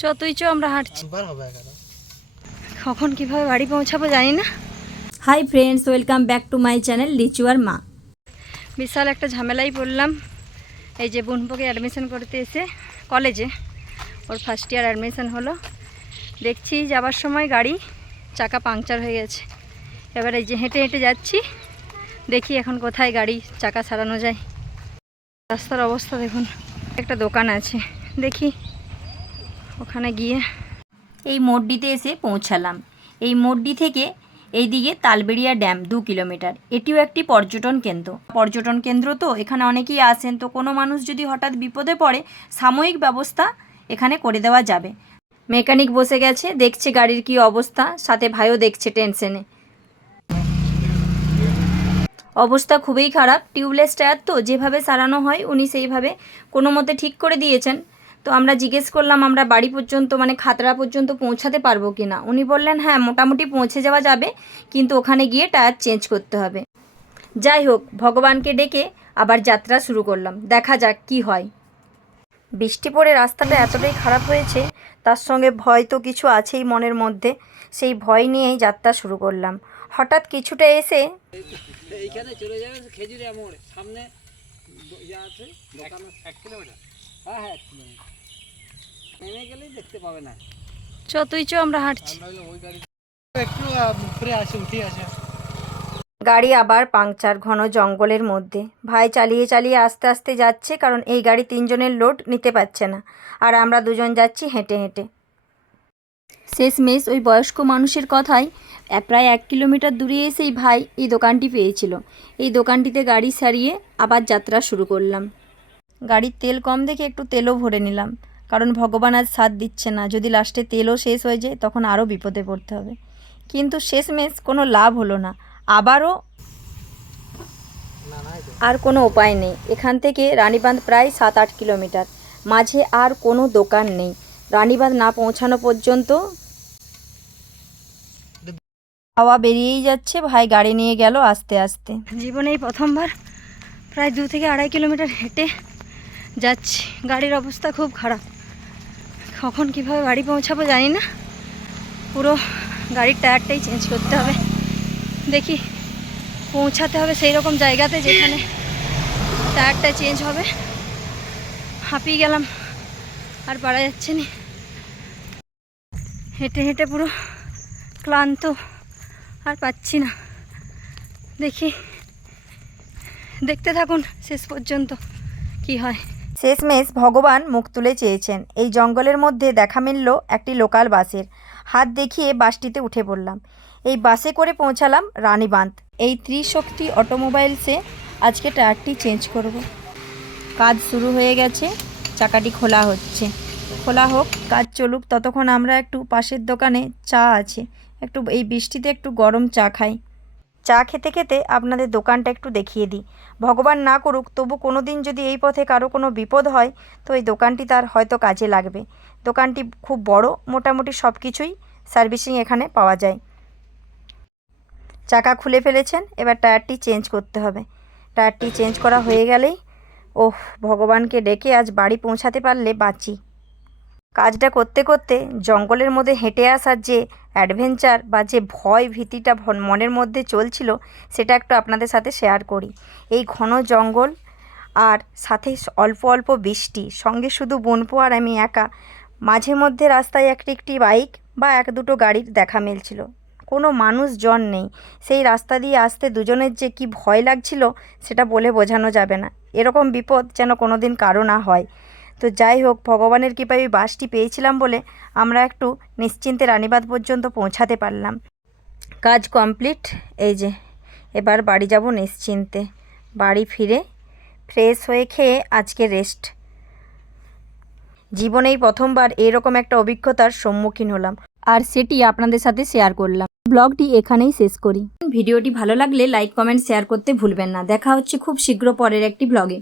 তুই আমরা হাঁটছি, কখন কিভাবে বাড়ি পৌঁছাবো জানি না। Hi friends, welcome back to my channel লিচু আর মা। বিশাল একটা ঝামেলাই পড়লাম। এই যে বোনপোকে অ্যাডমিশন করতে এসে কলেজে, ওর ফার্স্ট ইয়ার অ্যাডমিশন হলো। দেখছি যাবার সময় গাড়ি চাকা পাংচার হয়ে গেছে। এবার এই যে হেঁটে হেঁটে যাচ্ছি, দেখি এখন কোথায় গাড়ি চাকা সারানো যায়। রাস্তার অবস্থা দেখুন। একটা দোকান আছে, দেখি ওখানে গিয়ে। এই মোড়ডিতে এসে পৌঁছালাম। এই মোড়ডি থেকে এইদিকে তালবেড়িয়া ড্যাম 2 কিলোমিটার। এটিও একটি পর্যটন কেন্দ্র। পর্যটন কেন্দ্র তো এখানে অনেকেই আসেন, তো কোনো মানুষ যদি হঠাৎ বিপদে পড়ে সাময়িক ব্যবস্থা এখানে করে দেওয়া যাবে। মেকানিক বসে গেছে, দেখছে গাড়ির কি অবস্থা, সাথে ভাইও দেখছে টেনশনে। অবস্থা খুবই খারাপ। টিউবলেস টায়ার তো যেভাবে সারানো হয় উনি সেইভাবে কোনো মতে ঠিক করে দিয়েছেন। তো আমরা জিজ্ঞেস করলাম আমরা বাড়ি পর্যন্ত মানে খাতড়া পর্যন্ত পৌঁছাতে পারবো কি না। উনি বললেন হ্যাঁ মোটামুটি পৌঁছে যাওয়া যাবে, কিন্তু ওখানে গিয়ে টায়ার চেঞ্জ করতে হবে। যাই হোক, ভগবানকে ডেকে আবার যাত্রা শুরু করলাম, দেখা যাক কি হয়। বৃষ্টি পড়ে রাস্তাটা এতটাই খারাপ হয়েছে, তার সঙ্গে ভয় তো কিছু আছেই মনের মধ্যে। সেই ভয় নিয়েই যাত্রা শুরু করলাম। হঠাৎ কিছুটা এসে এইখানে চলে যাবেন খেজুরিয়া মোড় সামনে আছে দোকান 1 কিলোমিটার। হ্যাঁ 1 কিলোমিটার নেমে গেলেই দেখতে পাবে না। তুই আমরা হাঁটছি। ওই গাড়ি একটু উপরে আছে, উঠে আছে। গাড়ি আবার পাংচার ঘন জঙ্গলের মধ্যে। ভাই চালিয়ে চালিয়ে আস্তে আস্তে যাচ্ছে, কারণ এই গাড়ি 3 জনের লোড নিতে পারছে না, আর আমরা 2 জন যাচ্ছি হেঁটে হেঁটে। শেষমেশ ওই বয়স্ক মানুষের কথায় প্রায় 1 কিলোমিটার দূরে এসেই ভাই এই দোকানটি পেয়েছিল। এই দোকানটিতে গাড়ি সারিয়ে আবার যাত্রা শুরু করলাম। গাড়ির তেল কম দেখে একটু তেলও ভরে নিলাম, কারণ ভগবান আজ সাথ দিচ্ছে না। যদি লাস্টে তেলও শেষ হয়ে যায় তখন আরও বিপদে পড়তে হবে। কিন্তু শেষমেশ কোনো লাভ হলো না। আবারও আর কোনো উপায় নেই। এখান থেকে রানীবাঁধ প্রায় 7-8 কিলোমিটার। মাঝে আর কোনো দোকান নেই। রানীবাঁধ না পৌঁছানো পর্যন্ত হাওয়া বেরিয়েই যাচ্ছে। ভাই গাড়ি নিয়ে গেল আস্তে আস্তে। জীবনেই প্রথমবার প্রায় 2 থেকে 2.5 কিলোমিটার হেঁটে যাচ্ছি। গাড়ির অবস্থা খুব খারাপ, কখন কিভাবে বাড়ি পৌঁছাবো জানি না। পুরো গাড়ির টায়ারটাই চেঞ্জ করতে হবে। দেখি পৌঁছাতে হবে সেই রকম জায়গাতে যেখানে টায়ারটা চেঞ্জ হবে। হাঁপিয়ে গেলাম, আর পারা যাচ্ছে না। হেঁটে হেঁটে পুরো ক্লান্ত, আর পাচ্ছি না। দেখি, দেখতে থাকুন শেষ পর্যন্ত কি হয়। শেষমেশ ভগবান মুখ তুলে চেয়েছেন। এই জঙ্গলের মধ্যে দেখা মিলল একটি লোকাল বাসের। হাত দেখিয়ে বাসটিতে উঠে পড়লাম। এই বাসে করে পৌঁছালাম রানীবাঁধ। এই ত্রিশক্তি অটোমোবাইলসে আজকে টায়ারটি চেঞ্জ করব। কাজ শুরু হয়ে গেছে, চাকাটি খোলা হচ্ছে। খোলা হোক, কাজ চলুক, ততক্ষণ আমরা একটু পাশের দোকানে চা আছে, একটু এই বৃষ্টিতে একটু গরম চা খাই। চা খেতে খেতে আপনাদের দোকানটা একটু দেখিয়ে দিই। ভগবান না করুক, তবু কোনো দিন যদি এই পথে কারো কোনো বিপদ হয় তো এই দোকানটি তার হয়তো কাজে লাগবে। দোকানটি খুব বড়, মোটামুটি সব কিছুই সার্ভিসিং এখানে পাওয়া যায়। চাকা খুলে ফেলেছেন, এবার টায়ারটি চেঞ্জ করতে হবে। টায়ারটি চেঞ্জ করা হয়ে গেলেই ওহ, ভগবানকে ডেকে আজ বাড়ি পৌঁছাতে পারলে বাঁচি। কাজটা করতে করতে জঙ্গলের মধ্যে হেঁটে আসার যে অ্যাডভেঞ্চার বা যে ভয় ভীতিটা মনের মধ্যে চলছিল, সেটা একটু আপনাদের সাথে শেয়ার করি। এই ঘন জঙ্গল আর সাথে অল্প অল্প বৃষ্টি, সঙ্গে শুধু বোনপো আর আমি একা। মাঝে মধ্যে রাস্তায় একটি বাইক বা 1-2 গাড়ির দেখা মিলছিল, কোনো মানুষজন নেই। সেই রাস্তা দিয়ে আসতে দুজনের যে কি ভয় লাগছিল সেটা বলে বোঝানো যাবে না। এরকম বিপদ যেন কোনো দিন কারো না হয়। তো যাই হোক, ভগবানের কৃপায় ওই বাসটি পেয়েছিলাম বলে আমরা একটু নিশ্চিন্তে রানীবাঁধ পর্যন্ত পৌঁছাতে পারলাম। কাজ কমপ্লিট। এই যে এবার বাড়ি যাব নিশ্চিন্তে। বাড়ি ফিরে ফ্রেশ হয়ে খেয়ে আজকে রেস্ট। জীবনেই প্রথমবার এরকম একটা অভিজ্ঞতার সম্মুখীন হলাম, আর সেটি আপনাদের সাথে শেয়ার করলাম। ব্লগটি এখানেই শেষ করি। ভিডিওটি ভালো লাগলে লাইক, কমেন্ট, শেয়ার করতে ভুলবেন না। দেখা হচ্ছে খুব শীঘ্র পরের একটি ব্লগে।